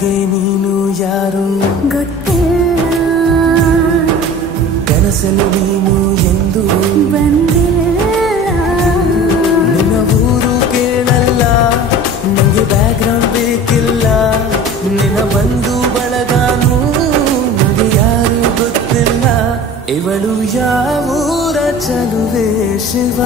ನನಗೆ ನೀನು ಯಾರು ಗೊತ್ತಿಲ್ಲ, ಕನಸಲು ನೀನು ಎಂದು ಬಂದಿಲ್ಲ. ನಿನ್ನ ಊರು ಕೇಳಲ್ಲ, ನಂಗೆ ಬ್ಯಾಕ್ಗ್ರೌಂಡ್ ಬೇಕಿಲ್ಲ. ನಿನ್ನ ಬಂಧು ಬಳಗಾನು ನನಗೆ ಯಾರು ಗೊತ್ತಿಲ್ಲ. ಇವಳು ಯಾವೂರ ಚಲುವೆ ಶಿವ.